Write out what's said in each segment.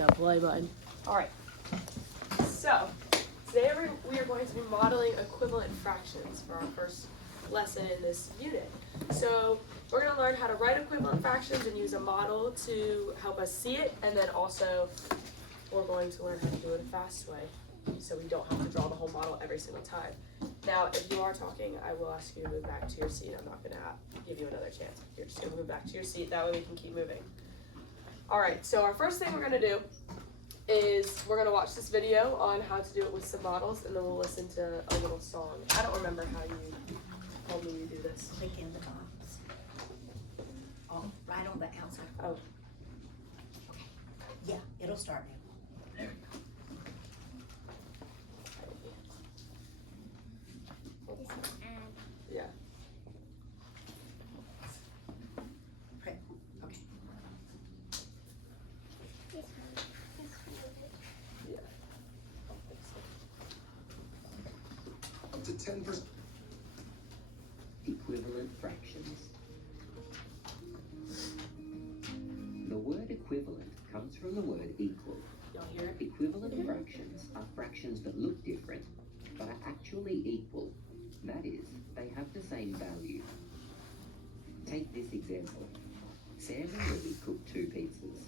that play button. Alright, so today we are going to be modeling equivalent fractions for our first lesson in this unit. So we're going to learn how to write equivalent fractions and use a model to help us see it, and then also we're going to learn how to do it a fast way so we don't have to draw the whole model every single time. Now, if you are talking, I will ask you to move back to your seat. I'm not going to give you another chance. You're just going to move back to your seat. That way we can keep moving. Alright, so our first thing we're going to do is we're going to watch this video on how to do it with some models, and then we'll listen to a little song. I don't remember how you told me you do this. Click in the box. Oh, right on the outside. Oh. Okay. Yeah, it'll start now. There we go. Yeah. Okay. Okay. Yeah. Up to 10%. Equivalent fractions. The word equivalent comes from the word equal. Y'all hear it? Equivalent fractions are fractions that look different, but are actually equal. That is, they have the same value. Take this example. Sam and Lily cooked 2 pizzas.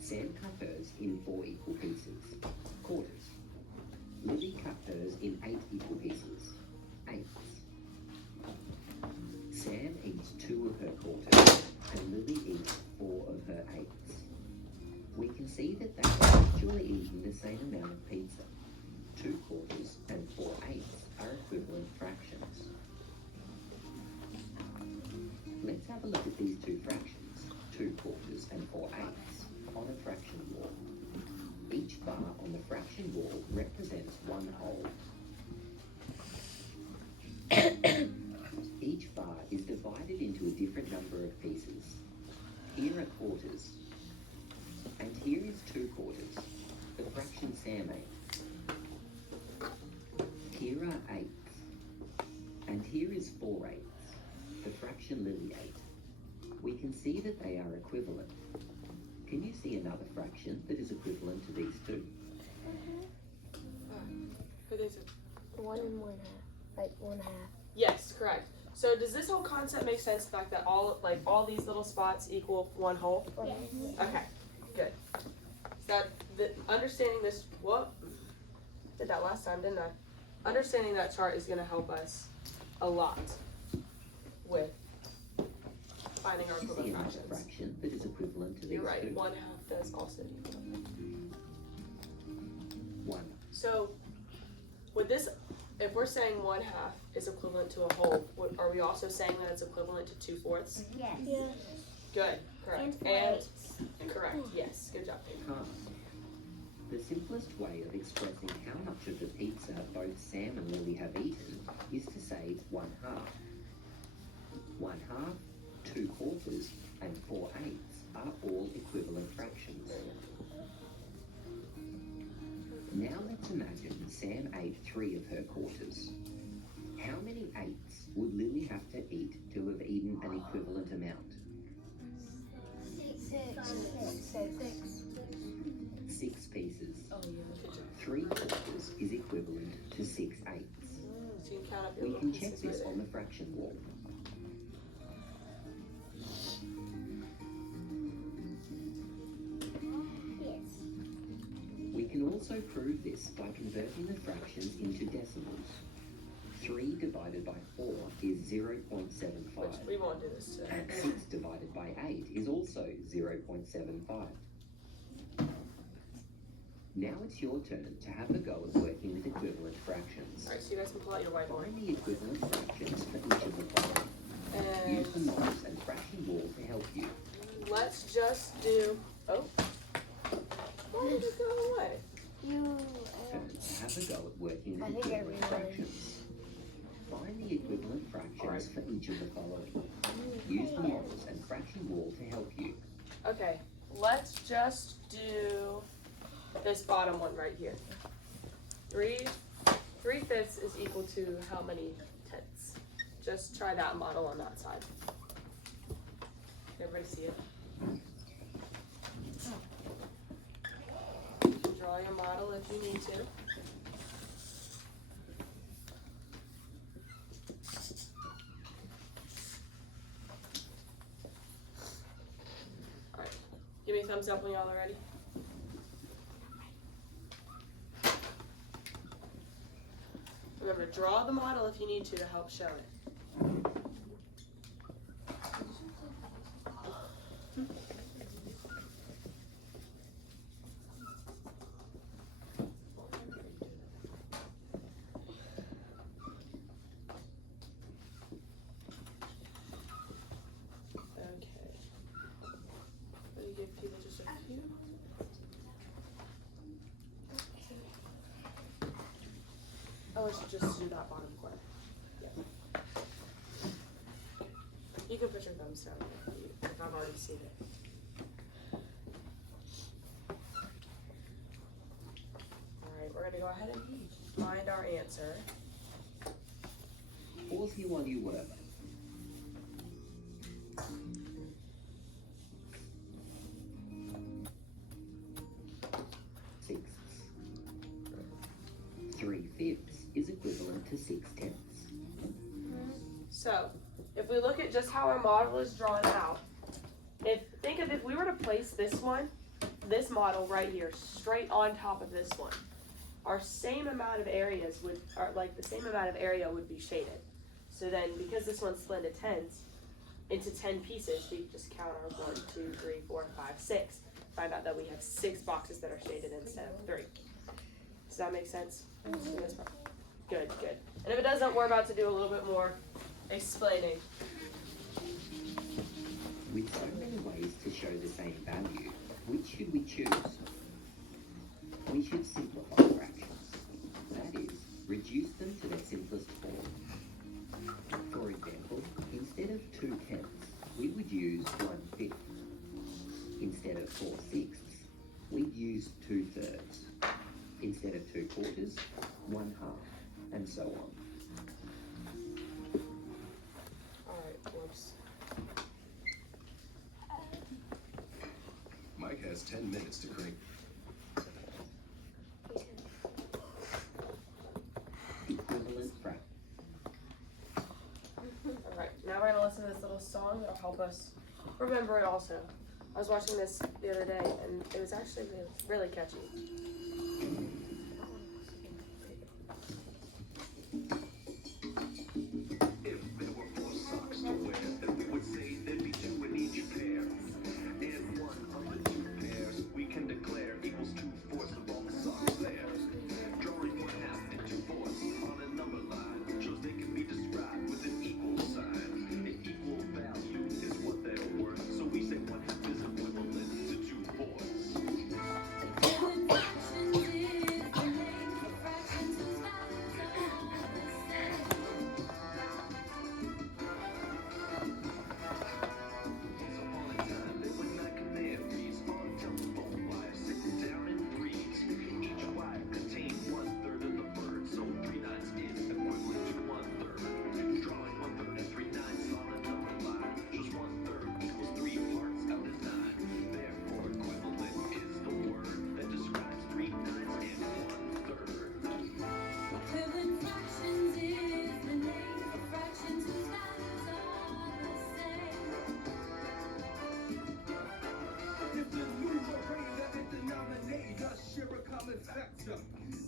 Sam cut hers in 4 equal pieces, quarters. Lily cut hers in 8 equal pieces, eighths. Sam eats 2 of her quarters, and Lily eats 4 of her eighths. We can see that they are actually eating the same amount of pizza. 2 quarters and 4 eighths are equivalent fractions. Let's have a look at these 2 fractions, 2 quarters and 4 eighths, on a fraction wall. Each bar on the fraction wall represents 1 whole. Each bar is divided into a different number of pieces. Here are quarters, and here is 2 quarters, the fraction Sam ate. Here are eighths, and here is 4 eighths, the fraction Lily ate. We can see that they are equivalent. Can you see another fraction that is equivalent to these 2? Who is it? 1 and 1/2, like 1/2. Yes, correct. So does this whole concept make sense? The fact that all these little spots equal 1 whole? Yes. Okay, good. So understanding this, what? Did that last time, didn't I? Understanding that chart is going to help us a lot with finding our You see equivalent another fractions. fraction that is equivalent to these You're right, 2? 1/2 does also equal. 1. So with this, if we're saying 1/2 is equivalent to a whole, are we also saying that it's equivalent to 2/4? Yes. Good, correct. And correct, yes, good job. Half. The simplest way of expressing how much of the pizza both Sam and Lily have eaten is to say 1/2. 1/2, 2 quarters, and 4 eighths are all equivalent fractions. Now let's imagine Sam ate 3 of her quarters. How many eighths would Lily have to eat to have eaten an equivalent amount? 6 pieces. Oh, yeah, good job. 3 quarters is equivalent to 6 eighths. So you can count up your We little can check pieces this right on the fraction wall. We can also prove this by converting the fractions into decimals. 3 divided by 4 is 0.75. Which we won't do this today. And 6 divided by 8 is also 0.75. Now it's your turn to have a go at working with equivalent fractions. Alright, so you guys can pull out your whiteboard. Find the equivalent fractions for each of the following. And Use the models and fraction wall to help you. let's just do, oh. Why did it go away? Turn to have a go at working I with think I equivalent realized. fractions. Find the equivalent fractions Alright. for each of the following. Use the models and fraction wall to help you. Okay, let's just do this bottom one right here. 3/5 is equal to how many tenths? Just try that model on that side. Everybody see it? draw your model if you need to. Alright, give me a thumbs up when y'all are ready. Remember, draw the model if you need to help show it. Give people just a few. Oh, I should just do that bottom corner. Yeah. You can put your thumbs down if I've already seen it. Alright, we're gonna go ahead and find our answer. Pause here while you work. Sixths. 3/5 is equivalent to 6/10. So, if we look at just how our model is drawn out, think of if we were to place this model right here, straight on top of this one, our same amount of areas the same amount of area would be shaded. So then, because this one's split into 10 pieces, we just count our 1, 2, 3, 4, 5, 6. Find out that we have 6 boxes that are shaded instead of 3. Does that make sense? Good, good. And if it doesn't, we're about to do a little bit more explaining. With so many ways to show the same value, which should we choose? We should simplify fractions. That is, reduce them to their simplest form. For example, instead of 2/10, we would use 1/5. Instead of 4/6, we'd use 2/3. Instead of 2/4, 1/2, and so on. Alright, whoops. Mike has 10 minutes to create. Equivalent fraction. Alright, now we're going to listen to this little song that'll help us remember it also. I was watching this the other day, and it was actually really catchy. If there were 4 socks to wear, then we would say there'd be 2 in each pair. And 1 of the 2 pairs we can declare equals 2/4 of all the socks there. Drawing 1/2 and 2/4 on a number line shows they can be described with an equal sign. An equal value is what they're worth, so we say 1/2 is equivalent to 2/4.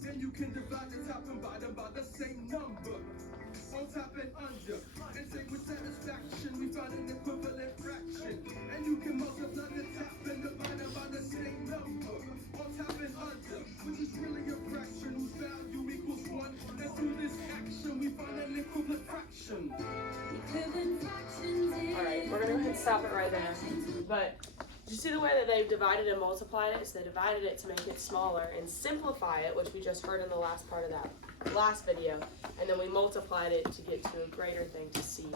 Then you can divide the top and bottom by the same number. On top and under. And say with satisfaction we find an equivalent fraction. And you can multiply the top and the bottom by the same number. On top and under. Which is really a fraction whose value equals 1. And through this action we find an equivalent fraction. Alright, we're going to go ahead and stop it right there. But did you see the way that they've divided and multiplied it? So they divided it to make it smaller and simplify it, which we just heard in the last part of that last video. And then we multiplied it to get to a greater thing to see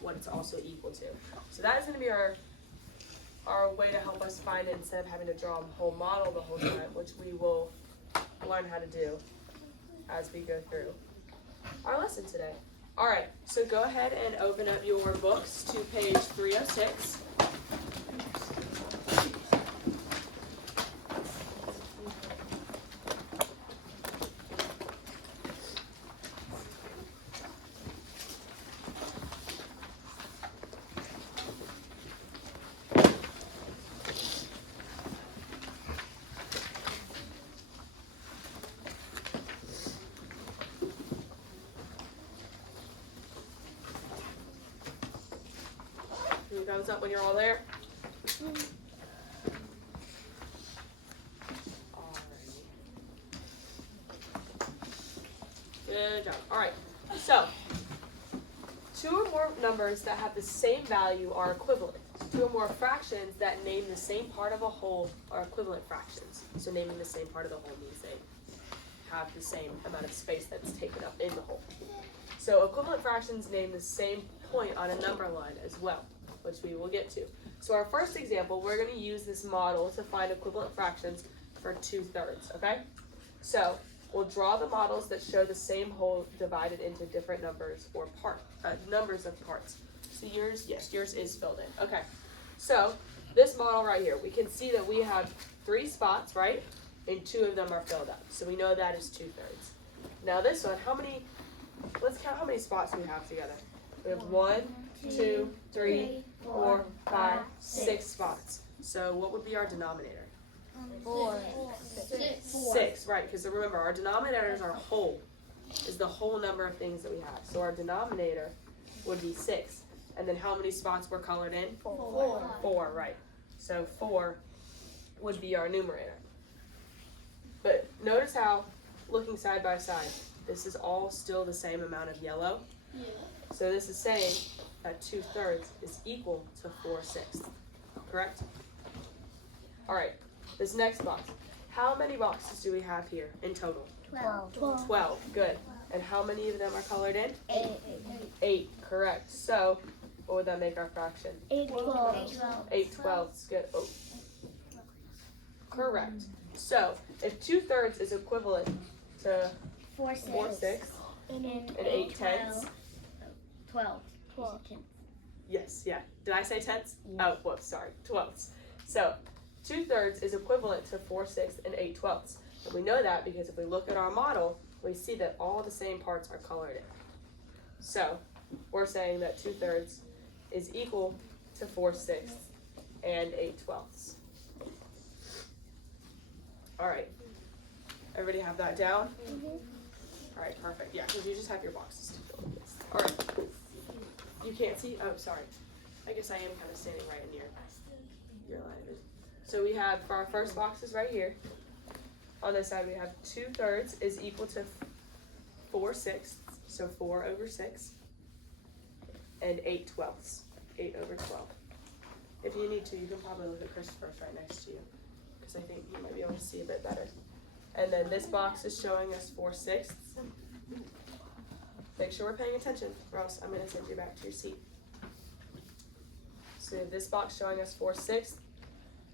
what it's also equal to. So that is going to be our way to help us find it instead of having to draw a whole model the whole time, which we will learn how to do as we go through our lesson today. Alright, so go ahead and open up your books to page 306. thumbs up when you're all there. Good job. Alright, so 2 or more numbers that have the same value are equivalent. 2 or more fractions that name the same part of a whole are equivalent fractions. So naming the same part of the whole means they have the same amount of space that's taken up in the whole. So equivalent fractions name the same point on a number line as well, which we will get to. So our first example, we're going to use this model to find equivalent fractions for 2/3, okay? So we'll draw the models that show the same whole divided into different numbers or numbers of parts. So yours is filled in. Okay, so this model right here, we can see that we have 3 spots, right? And 2 of them are filled up. So we know that is 2/3. Now this one, let's count how many spots we have together. We have 1, 2, 3, 4, 5, 6 spots. So what would be our denominator? 4. 6, right, because remember, our denominators are whole, is the whole number of things that we have. So our denominator would be 6. And then how many spots were colored in? 4. 4, right. So 4 would be our numerator. But notice how, looking side by side, this is all still the same amount of yellow. Yeah. So this is saying that 2/3 is equal to 4/6, correct? All right, this next box. How many boxes do we have here in total? 12. 12, good. And how many of them are colored in? 8. 8, correct. So what would that make our fraction? 8 12. 8/12, good. Oh. Correct. So if 2/3 is equivalent to 4/6 and and 8/10, 12. yes, yeah. Did I say tenths? Oh, whoops, sorry, 12ths. So 2/3 is equivalent to 4/6 and 8/12. And we know that because if we look at our model, we see that all the same parts are colored in. So we're saying that 2/3 is equal to 4/6 and 8/12. All right. Everybody have that down? All right, perfect. Yeah, because you just have your boxes to fill in this. All right. You can't see? Oh, sorry. I guess I am kind of standing right in your line of vision. So we have, for our first boxes right here, on this side we have 2/3 is equal to 4/6, so 4/6, and 8/12, 8/12. If you need to, you can probably look at Christopher's right next to you, because I think you might be able to see a bit better. And then this box is showing us 4/6. Make sure we're paying attention, or else I'm going to send you back to your seat. So this box showing us 4/6,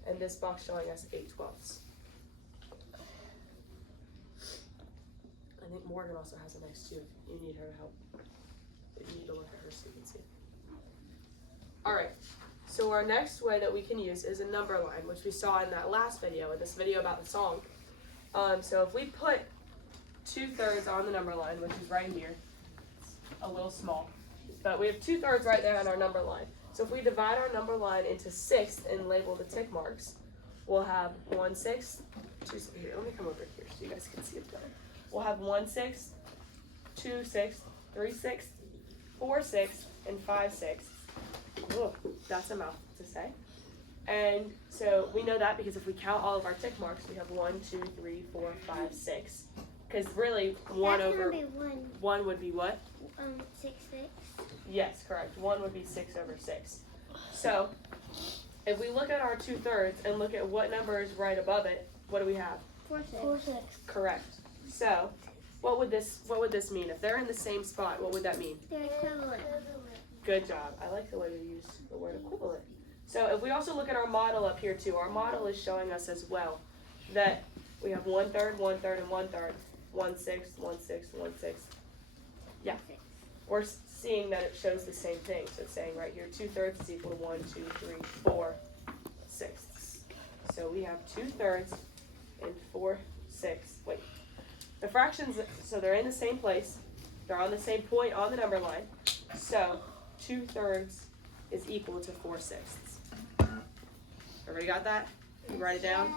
and this box showing us 8/12. I think Morgan also has it next to you if you need her to help. If you need to look at her so you can see. Alright, so our next way that we can use is a number line, which we saw in that last video, in this video about the song. So if we put 2/3 on the number line, which is right here, it's a little small, but we have 2/3 right there on our number line. So if we divide our number line into 6 and label the tick marks, we'll have 1/6, 2/6, here, let me come over here so you guys can see it better. We'll have 1/6, 2/6, 3/6, 4/6, and 5/6. Whoa, that's a mouthful to say. And so we know that because if we count all of our tick marks, we have 1, 2, 3, 4, 5, 6. Because really, 1 over 1 would be what? 6, 6. Yes, correct. 1 would be 6/6. So if we look at our 2/3 and look at what number is right above it, what do we have? 4, 6. Correct. So what would this mean? If they're in the same spot, what would that mean? They're equivalent. Good job. I like the way you used the word equivalent. So if we also look at our model up here too, our model is showing us as well that we have 1/3, 1/3, and 1/3. 1/6, 1/6, 1/6. Yeah. We're seeing that it shows the same thing. So it's saying right here 2/3 is equal to 1, 2, 3, 4/6. So we have 2/3 and 4/6. Wait. The fractions, so they're in the same place. They're on the same point on the number line. So 2/3 is equal to 4/6. Everybody got that? You write it down?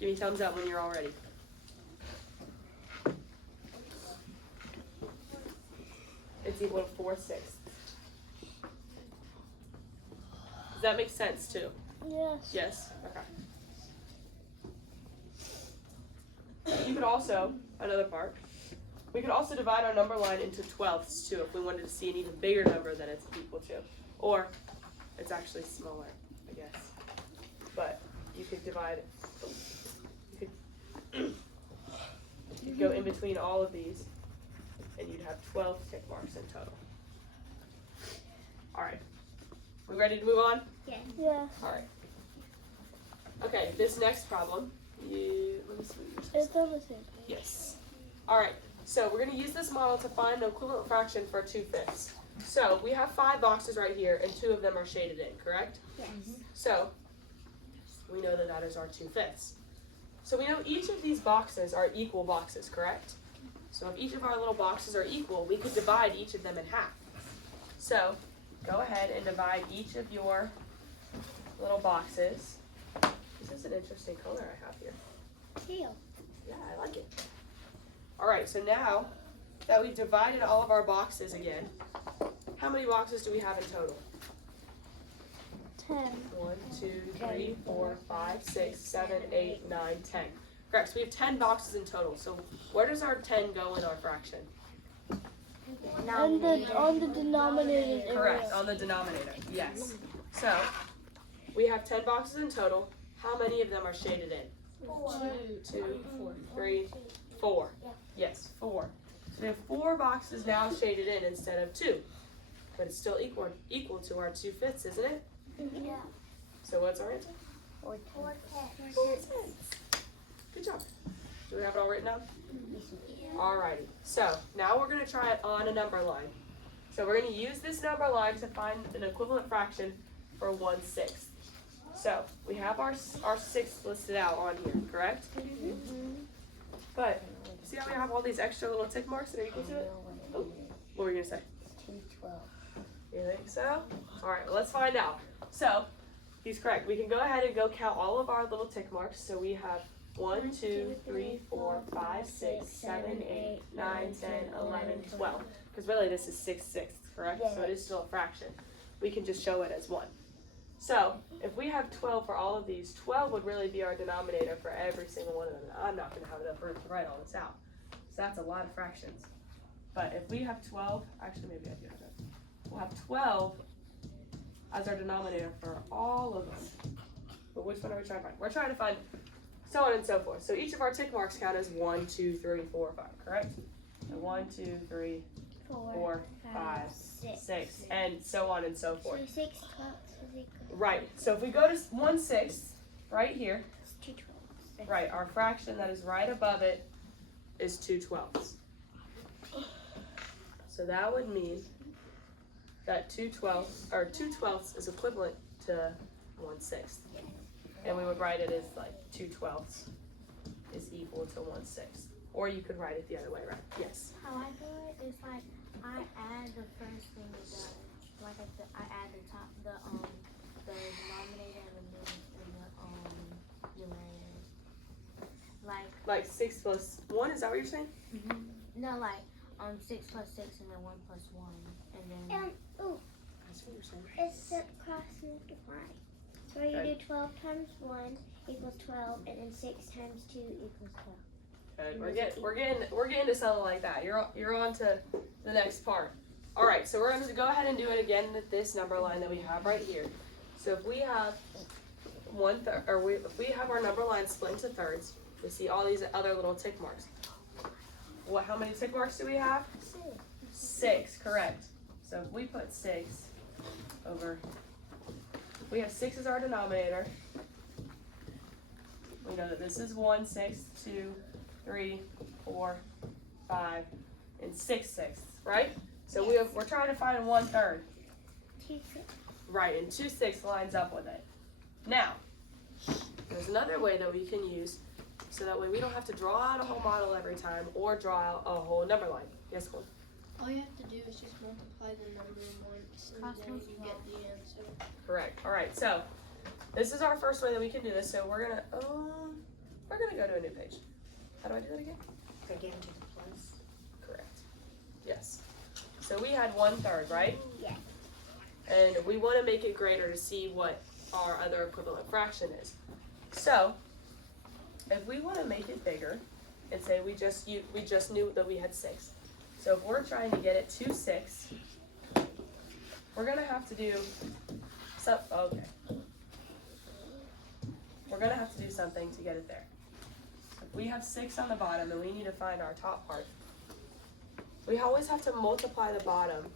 Give me a thumbs up when you're all ready. It's equal to 4/6. that make sense too? Yes. Yes? Okay. You could also, another part, we could also divide our number line into 12ths too if we wanted to see an even bigger number than it's equal to. Or it's actually smaller, I guess. But you could divide, you'd go in between all of these and you'd have 12 tick marks in total. Alright. We ready to move on? Yes. Alright. Okay, this next problem, let me see what yours is. It's on the same page. Yes. Alright, so we're going to use this model to find the equivalent fraction for 2/5. So we have 5 boxes right here and 2 of them are shaded in, correct? Yes. So we know that that is our 2/5. So we know each of these boxes are equal boxes, correct? So if each of our little boxes are equal, we could divide each of them in half. So go ahead and divide each of your little boxes. This is an interesting color I have here. Teal. Yeah, I like it. Alright, so now that we've divided all of our boxes again, how many boxes do we have in total? 10. 1, 2, 3, 4, 5, 6, 7, 8, 9, 10. Correct, so we have 10 boxes in total. So where does our 10 go in our fraction? On the denominator. Correct, on the denominator, yes. So we have 10 boxes in total. How many of them are shaded in? 2, 3, 4. Yes, 4. So we have 4 boxes now shaded in instead of 2. But it's still equal to our 2/5, isn't it? Yeah. So what's our answer? 4 tenths. Good job. Do we have it all written down? Alrighty. So now we're going to try it on a number line. So we're going to use this number line to find an equivalent fraction for 1/6. So we have our 6 listed out on here, correct? But see how we have all these extra little tick marks that are equal to it? Oh, what were you going to say? 212. You think so? Alright, well, let's find out. So, he's correct. We can go ahead and go count all of our little tick marks. So we have 1, 2, 3, 4, 5, 6, 7, 8, 9, 10, 11, 12. Because really this is 6/6, correct? So it is still a fraction. We can just show it as 1. So, if we have 12 for all of these, 12 would really be our denominator for every single one of them. I'm not going to have enough room to write all this out. So that's a lot of fractions. But if we have 12, actually maybe I do have that. We'll have 12 as our denominator for all of them. But which one are we trying to find? We're trying to find so on and so forth. So each of our tick marks count as 1, 2, 3, 4, 5, correct? So 1, 2, 3, 4, 5, 6, and so on and so forth. So 6 twelfths is equal. Right. So if we go to 1/6 right here, It's 2 twelfths. right, our fraction that is right above it is 2/12. So that would mean that 2/12 is equivalent to 1/6. And we would write it as like 2/12 is equal to 1/6. Or you could write it the other way, right? Yes. How I do it is like I add the first thing it does. Like I said, I add the top, the denominator and the numerator. Like 6 plus 1, is that what you're saying? No, like 6 plus 6 and then 1 plus 1 and then. That's what you're saying. It's the cross multiply. So you Okay. do 12 times 1 equals 12, and then 6 times 2 equals 12. Good. We're getting to something like that. You're on to the next part. All right, so we're going to go ahead and do it again with this number line that we have right here. So if we have if we have our number line split into thirds, we see all these other little tick marks. How many tick marks do we have? 6, correct. So if we put 6 over, we have 6 as our denominator. We know that this is 1/6, 2, 3, 4, 5, and 6/6, right? So we're trying to find 1/3. 2 6. Right, and 2/6 lines up with it. Now, there's another way that we can use, so that way we don't have to draw out a whole model every time or draw out a whole number line. Yes, Cole? All you have to do is just multiply the number once, and then you get the answer. Correct. All right. So this is our first way that we can do this. So we're gonna go to a new page. How do I do that again? Go down to the plus. Correct. Yes. So we had 1/3, right? Yeah. and we want to make it greater to see what our other equivalent fraction is. So, if we want to make it bigger, and say we just knew that we had 6. So if we're trying to get it to 6, we're going to have to do we're going to have to do something to get it there. If we have 6 on the bottom and we need to find our top part, we always have to multiply the bottom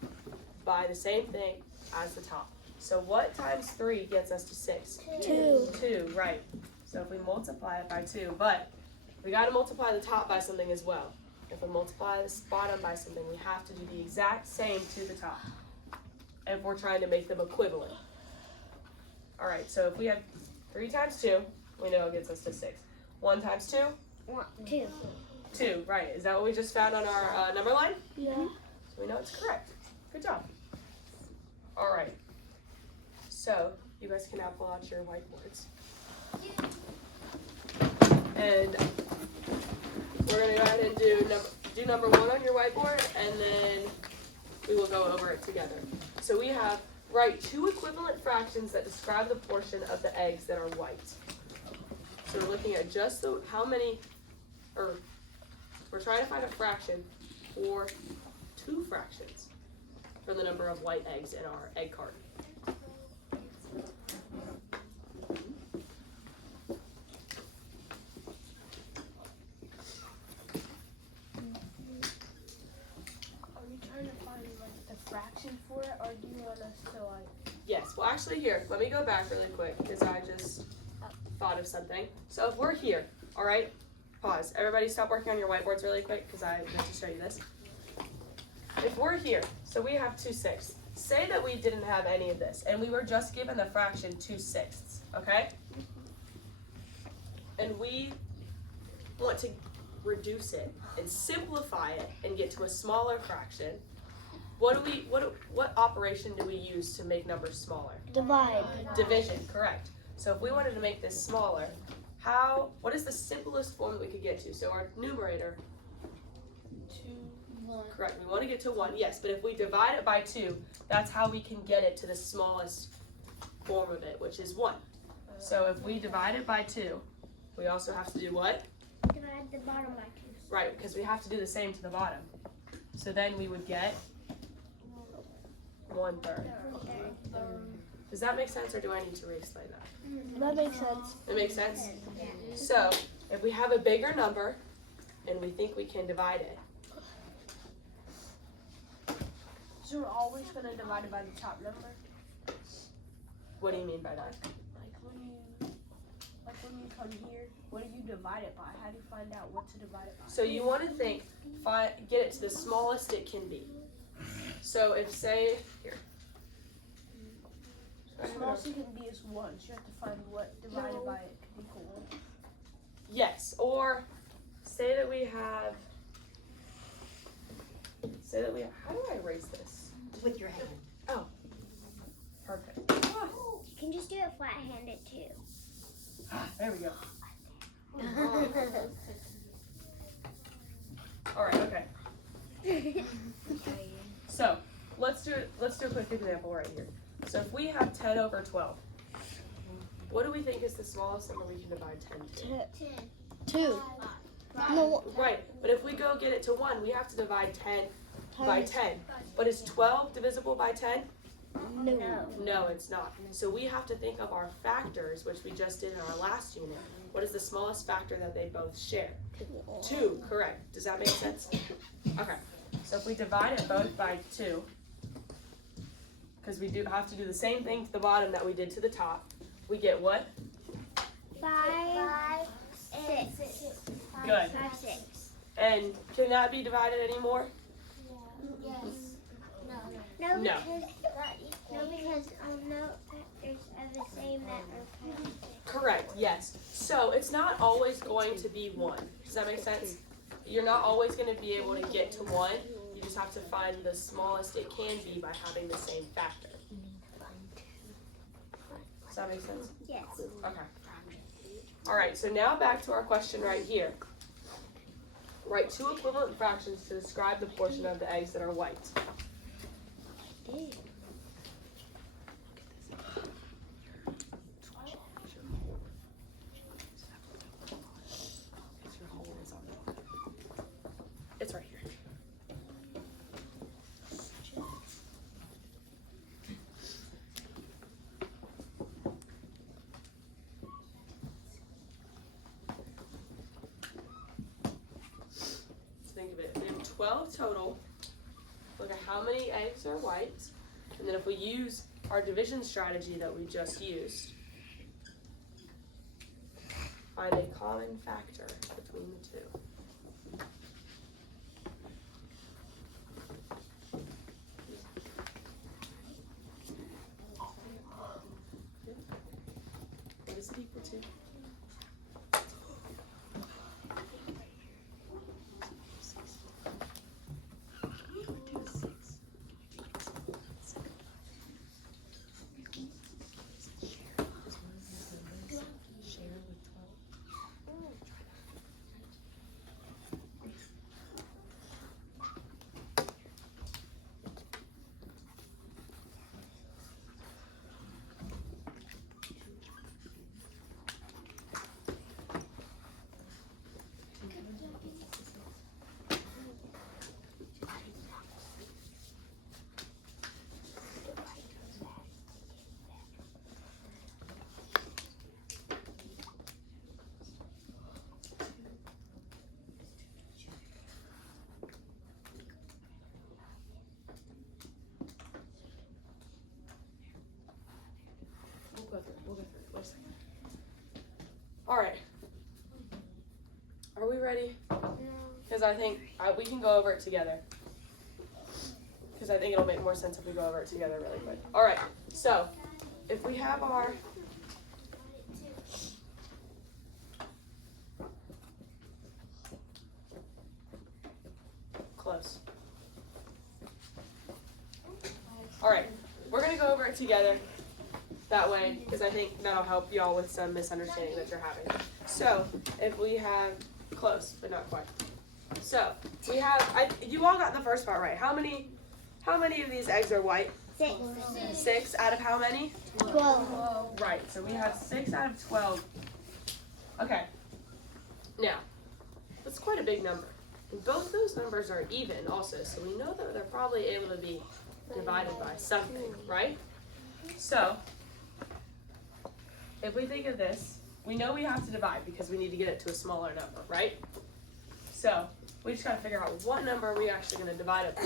by the same thing as the top. So what times 3 gets us to 6? 2. 2, right. So if we multiply it by 2, but we got to multiply the top by something as well. If we multiply this bottom by something, we have to do the exact same to the top if we're trying to make them equivalent. All right, so if we have 3 times 2, we know it gets us to 6. 1 times 2? 2. 2, right. Is that what we just found on our number line? Yeah. So we know it's correct. Good job. All right. So you guys can now pull out your whiteboards. And we're going to go ahead and do number 1 on your whiteboard, and then we will go over it together. So we have, write 2 equivalent fractions that describe the portion of the eggs that are white. So we're looking at just how many, or we're trying to find a fraction for 2 fractions for the number of white eggs in our egg carton. Fraction for it, or do you want us to like? Yes, well actually here, let me go back really quick because I just thought of something. So if we're here, all right, pause. Everybody stop working on your whiteboards really quick because I have to show you this. If we're here, so we have 2/6. Say that we didn't have any of this and we were just given the fraction 2/6, okay? And we want to reduce it and simplify it and get to a smaller fraction. What operation do we use to make numbers smaller? Divide. Division, correct. So if we wanted to make this smaller, what is the simplest form that we could get to? So our numerator, 2, 1. correct, we want to get to 1, yes, but if we divide it by 2, that's how we can get it to the smallest form of it, which is 1. So if we divide it by 2, we also have to do what? Divide the bottom by 2. Right, because we have to do the same to the bottom. So then we would get 1/3. Does that make sense, or do I need to re-explain that? That makes sense. It makes sense? So, if we have a bigger number, and we think we can divide it, So we're always gonna divide it by the top number. what do you mean by that? Like when you come here, what do you divide it by? How do you find out what to divide it by? So you want to think, get it to the smallest it can be. So if say, here. The smallest it can be is 1, so you have to find what divided by it can equal 1. Yes, or say that we have, how do I erase this? With your hand. Oh, perfect. You can just do it flat-handed too. There we go. All right, okay. So let's do a quick example right here. So if we have 10/12, what do we think is the smallest number we can divide 10 to? 2. No. Right, but if we go get it to 1, we have to divide 10 by 10. But is 12 divisible by 10? No. No, it's not. So we have to think of our factors, which we just did in our last unit. What is the smallest factor that they both share? 2, correct. Does that make sense? Okay, so if we divide it both by 2, because we do have to do the same thing to the bottom that we did to the top, we get what? 5, 6. Good. 5, 6. And can that be divided anymore? Yes. No. No, because no factors are the same that are counted. Correct, yes. So it's not always going to be 1. Does that make sense? You're not always going to be able to get to 1. You just have to find the smallest it can be by having the same factor. Does that make sense? Yes. Okay. All right, so now back to our question right here. Write 2 equivalent fractions to describe the portion of the eggs that are white. 12 total. Look at how many eggs are white. And then if we use our division strategy that we just used, find a common factor between the two. What is it equal to? We'll go through it. Wait a second. All right. Are we ready? Because I think we can go over it together. Because I think it'll make more sense if we go over it together really quick. All right. So, if we have our close. All right. We're going to go over it together. That way, because I think that'll help y'all with some misunderstanding that you're having. So, if we have, close, but not quite. So, we have, you all got the first part right. How many of these eggs are white? 6. 6 out of how many? 12. Right, so we have 6 out of 12. Okay. Now, that's quite a big number. And both those numbers are even also, so we know that they're probably able to be divided by something, right? So, if we think of this, we know we have to divide because we need to get it to a smaller number, right? So, we just got to figure out what number are we actually going to divide it by.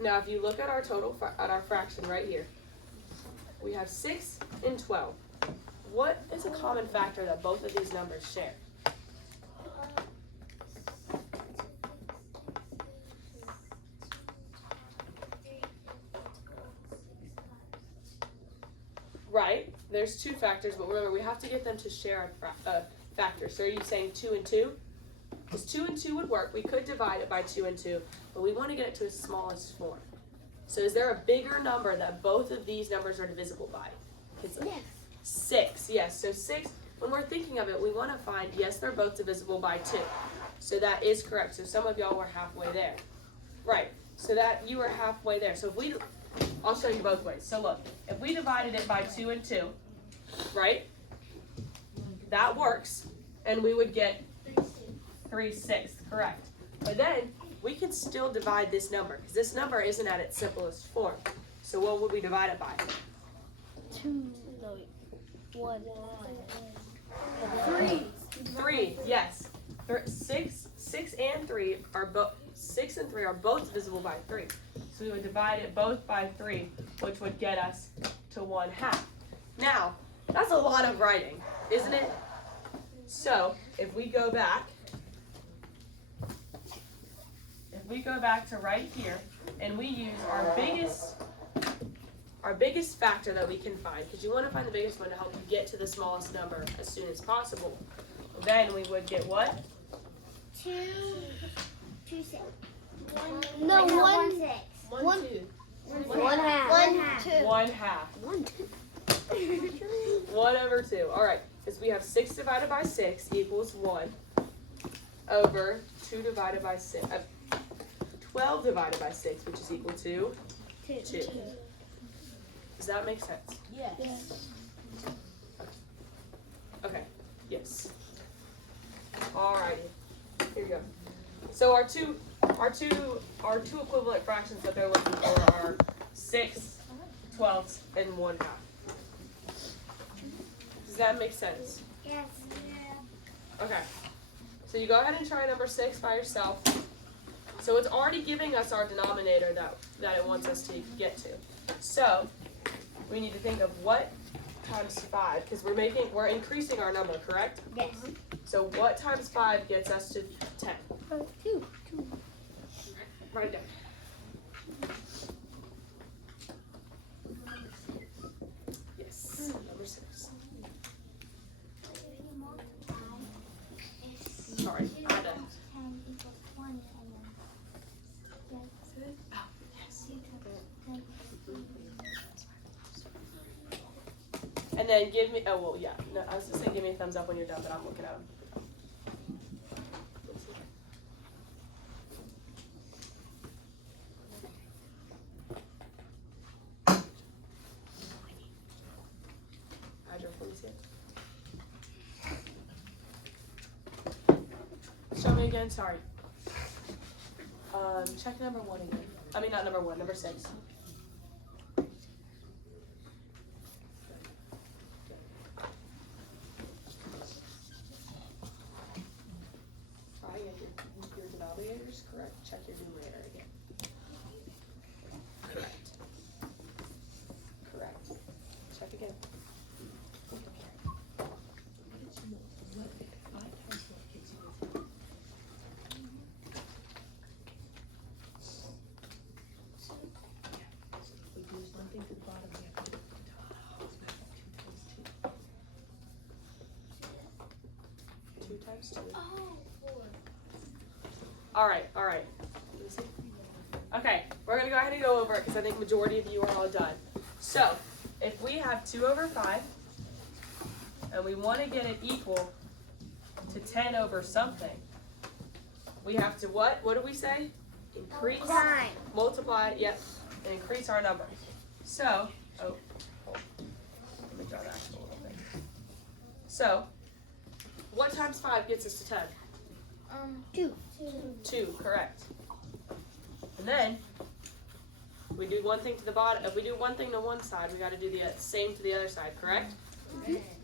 Now, if you look at our total, at our fraction right here, we have 6 and 12. What is a common factor that both of these numbers share? Right, there's 2 factors, but remember we have to get them to share a factor. So are you saying 2 and 2? Because 2 and 2 would work. We could divide it by 2 and 2, but we want to get it to its smallest form. So is there a bigger number that both of these numbers are divisible by? Yes. 6, yes. So 6, when we're thinking of it, we want to find, yes, they're both divisible by 2. So that is correct. So some of y'all were halfway there. Right, so that you were halfway there. So if we, I'll show you both ways. So look, if we divided it by 2 and 2, right, that works, and we would get 3/6, correct. But then, we can still divide this number, because this number isn't at its simplest form. So what would we divide it by? 2. No, 1. 3, yes. 6 and 3 are both 6 and 3 are both divisible by 3. So we would divide it both by 3, which would get us to 1/2. Now, that's a lot of writing, isn't it? So, if we go back to right here, and we use our biggest factor that we can find, because you want to find the biggest one to help you get to the smallest number as soon as possible. Then we would get what? 2, 6. No, 1, 6. 1, 2. 1 half. 1/2. 1 over 2. All right, because we have 6 divided by 6 equals 1 over 2 divided by 6. 12 divided by 6, which is equal to 2. Does that make sense? Yes. Okay. Yes. Alrighty. Here you go. So our two equivalent fractions that they're looking for are 6 12ths and 1/2. Does that make sense? Yes. Okay. So you go ahead and try number 6 by yourself. So it's already giving us our denominator that it wants us to get to. So we need to think of what times 5, because we're increasing our number, correct? Yes. So what times 5 gets us to 10? 2. Write it down. Yes, number 6. Sorry, I had to. 10 equals 20 and then Oh, yes. And then give me, oh, well, yeah. No, I was just saying give me a thumbs up when you're done, but I'm looking at them. Hydro, let me see it. Show me again, sorry. Check number 1 again. I mean, not number 1, number 6. Try and your denominator is correct. Check your numerator again. Correct. Correct. Check again. Two times 2. All right. Let me see. Okay, we're gonna go ahead and go over it because I think majority of you are all done. So, if we have 2 over 5, and we want to get it equal to 10 over something, we have to what? What do we say? Increase, Time. multiply, yep, and increase our number. So, hold. Let me draw that a little bit. So, what times 5 gets us to 10? 2. 2, correct. And then we do one thing to the bottom. If we do one thing to one side, we got to do the same to the other side, correct?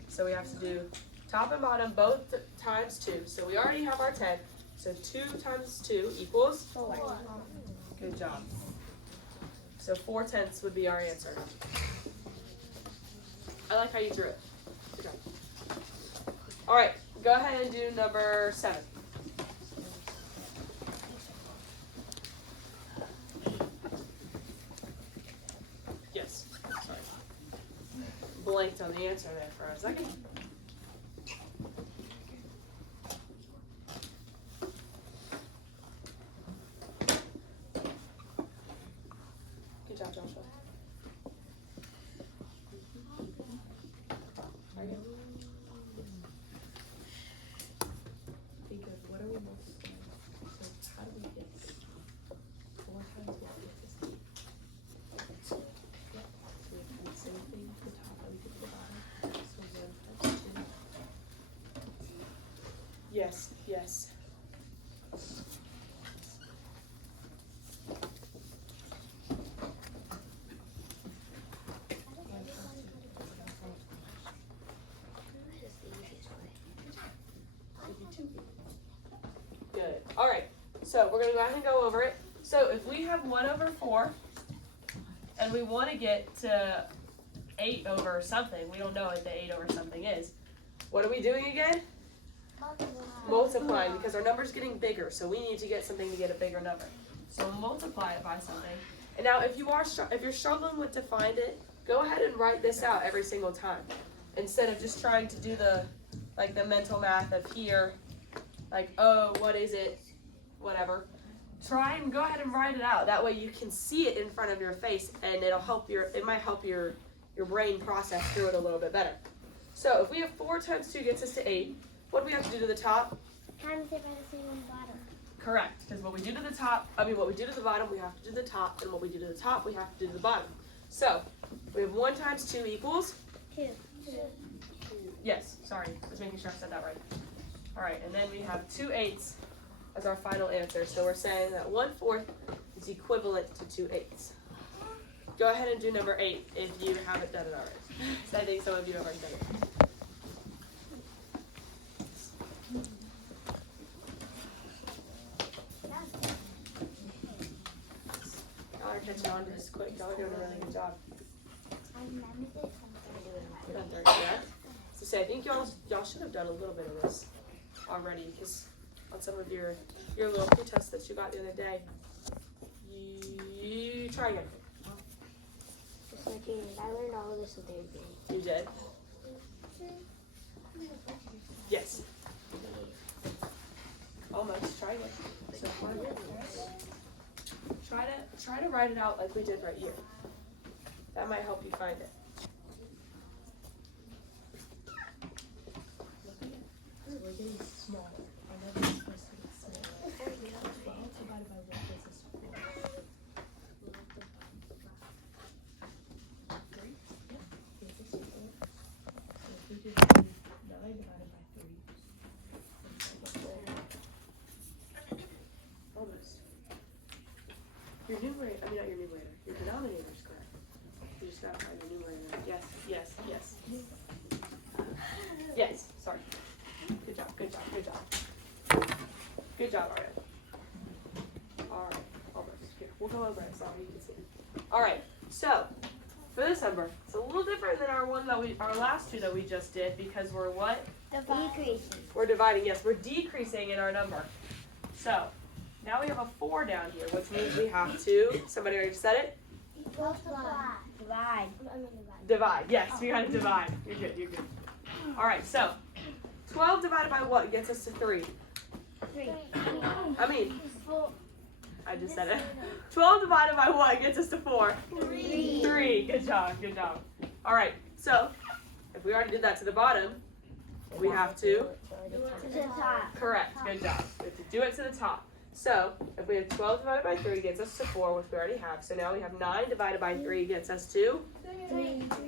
So we have to do top and bottom both times 2. So we already have our 10. So 2 times 2 equals 4. Good job. So 4/10 would be our answer. I like how you drew it. Good job. All right, go ahead and do number 7. Yes. Sorry. Blanked on the answer there for a second. Good job, Joshua. Very good. Think of what are we multiplying? So how do we get 4 times what gets us 8? So we have to do the same thing to the top that we did to the bottom. So 1 times 2. Yes. Good. All right. So we're going to go ahead and go over it. So if we have 1 over 4, and we want to get to 8 over something, we don't know what the 8 over something is. What are we doing again? Multiplying, because our number's getting bigger, so we need to get something to get a bigger number. So multiply it by something. And now if you're struggling to find it, go ahead and write this out every single time. Instead of just trying to do the mental math of here, like, oh, what is it? Whatever. Try and go ahead and write it out. That way you can see it in front of your face, and it might help your brain process through it a little bit better. So if we have 4 times 2 gets us to 8, what do we have to do to the top? Times it by the same on the bottom. Correct, because what we do to the bottom, we have to do the top, and what we do to the top, we have to do to the bottom. So we have 1 times 2 equals? 2. Yes, sorry, I was making sure I said that right. All right, and then we have 2/8 as our final answer. So we're saying that 1/4 is equivalent to 2/8. Go ahead and do number 8 if you haven't done it already. So I think some of you have already done it. catching on to this quick. Y'all are doing a really good job. You're on 30, yeah? So say, I think y'all should have done a little bit of this already, because on some of your little pre-tests that you got the other day, you try again. Just like you, I learned all of this in third grade. You did? Yes. Almost. Try again. So far, good. Try to write it out like we did right here. That might help you find it. We're getting smaller. I know this is supposed to be small. 12 divided by 1 gives us 4. 3? Yep. Gives us 4. So if we do 9 divided by 3. Almost. Your numerator, I mean not your numerator, your denominator is correct. You just gotta find your numerator. Yes, yes, yes. Yes, sorry. Good job, good job, good job. Good job, Arya. Alright, almost. Here, we'll go over it so you can see. Alright, so for this number, it's a little different than our last two that we just did because we're what? Decreasing. We're dividing, yes, we're decreasing in our number. So now we have a 4 down here, which means we have to, somebody already said it? Divide. Divide, yes, we gotta divide. You're good, you're good. Alright, so 12 divided by what gets us to 3? 3. I just said it. 12 divided by what gets us to 4? 3. 3, good job, good job. Alright, so if we already did that to the bottom, we have to, To the top. correct, good job. We have to do it to the top. So if we have 12 divided by 3 gets us to 4, which we already have. So now we have 9 divided by 3 gets us to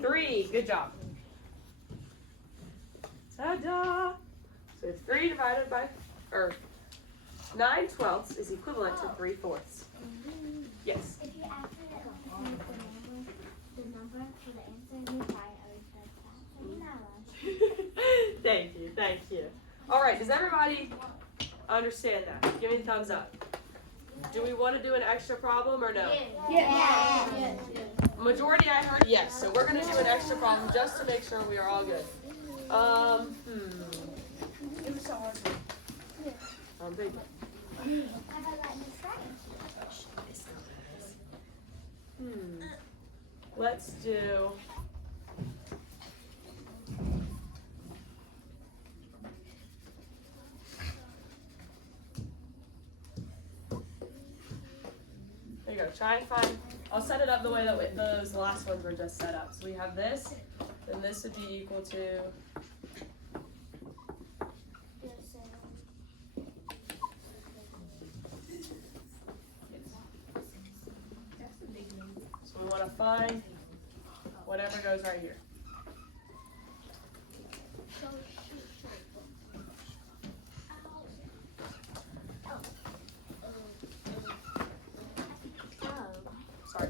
3, good job. Ta-da! So 3 divided by, 9 twelfths is equivalent to 3 fourths. Yes. If you ask me the number for the answer, you probably already said that. Thank you, thank you. All right, does everybody understand that? Give me a thumbs up. Do we want to do an extra problem or no? Yes. Majority I heard yes, so we're going to do an extra problem just to make sure we are all good. It was so hard. Big. Let's do. There you go. Try and find. I'll set it up the way that those last ones were just set up. So we have this, then this would be equal to. So we want to find whatever goes right here. Sorry.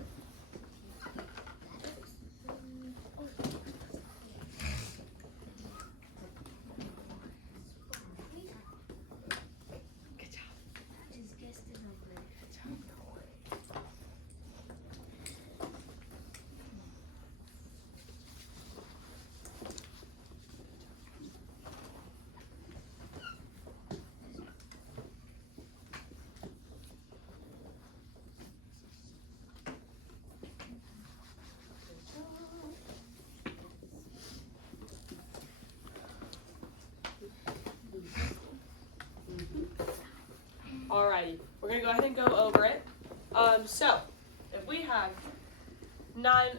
Good job. Just guess the number. Good job. Alrighty, we're gonna go ahead and go over it. So if we have 9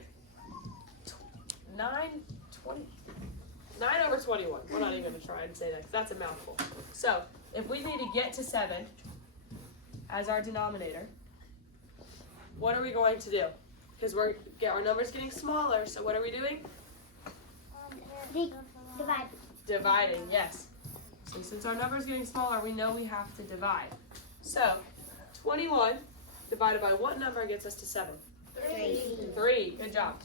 over 21, we're not even gonna try and say that 'cause that's a mouthful. So if we need to get to 7 as our denominator, what are we going to do? Because our number's getting smaller, so what are we doing? Divide. Dividing, yes. So since our number is getting smaller, we know we have to divide. So 21 divided by what number gets us to 7? 3. 3, good job.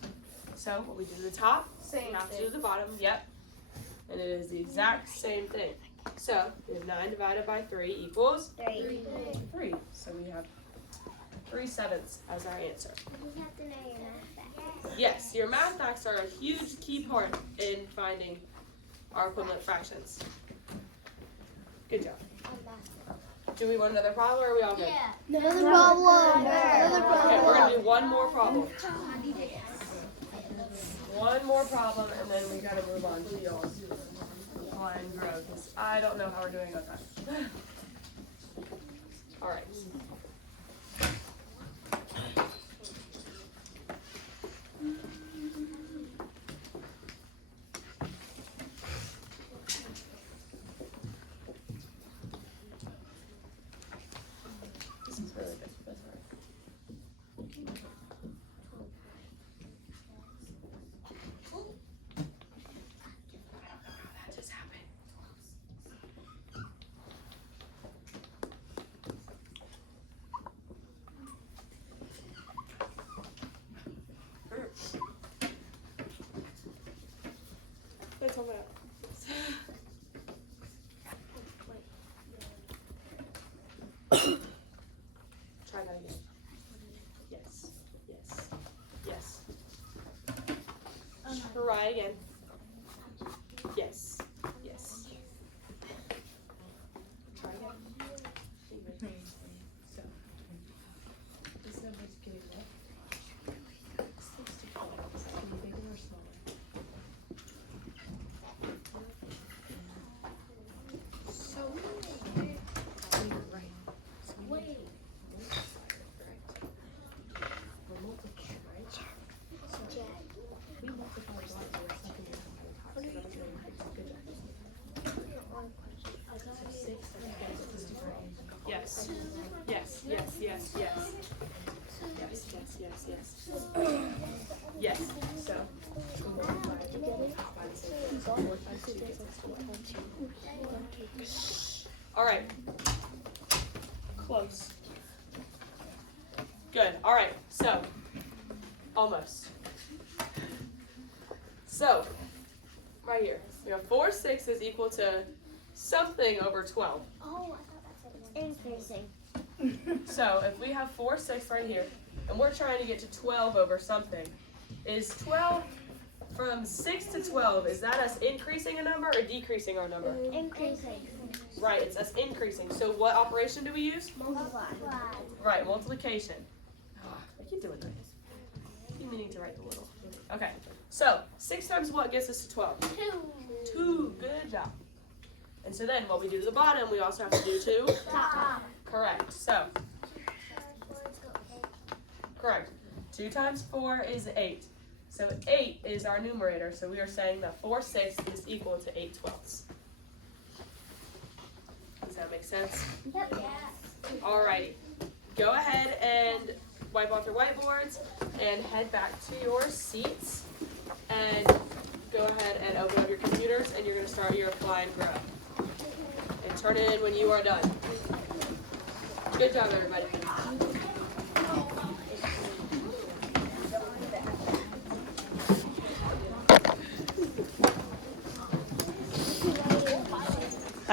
So what we do to the top, Same we have to thing. do the bottom, yep. And it is the exact same thing. So we have 9 divided by 3 equals 3. 3. So we have 3/7 as our answer. You have to know your math facts. Yes, your math facts are a huge key part in finding our equivalent fractions. Good job. Do we want another problem or are we all good? Yeah. Another problem. Okay, we're gonna do one more problem. One more problem and then we gotta move on to y'all's apply and grow because I don't know how we're doing on that. All right. This is really good. That's all right. That just happened. That's all that. Try that again. Yes. Yes. Yes. Try again. Yes. Yes. Try again. So, this number's getting what? 65. Is that getting bigger or smaller? So, you're right. So we need to multiply it, correct? We're multiplying, right? So, we multiply by something else on top. So that was really good. Good job. So 6 times 65. Yes. Yes, yes, yes, yes. Yes, yes, yes, yes. Yes, so we multiply it by the same thing. So 4 times 2 gives us 4. All right. Close. Good. All right. So, almost. So, right here, we have 4/6 is equal to something over 12. Oh, I thought that said increasing. So, if we have 4/6 right here, and we're trying to get to 12 over something, is 12 from 6 to 12, is that us increasing a number or decreasing our number? Increasing. Right, it's us increasing. So, what operation do we use? Multiply. Right, multiplication. I keep doing that. Keep meaning to write the little. Okay, so 6 times what gets us to 12? 2. 2. Good job. And so then what we do to the bottom, we also have to do to Top. correct. So correct. 2 times 4 is 8. So 8 is our numerator. So we are saying that 4/6 is equal to 8/12. Does that make sense? Yep. Alrighty. Go ahead and wipe off your whiteboards and head back to your seats. And go ahead and open up your computers and you're going to start your apply and grow. And turn it in when you are done. Good job, everybody.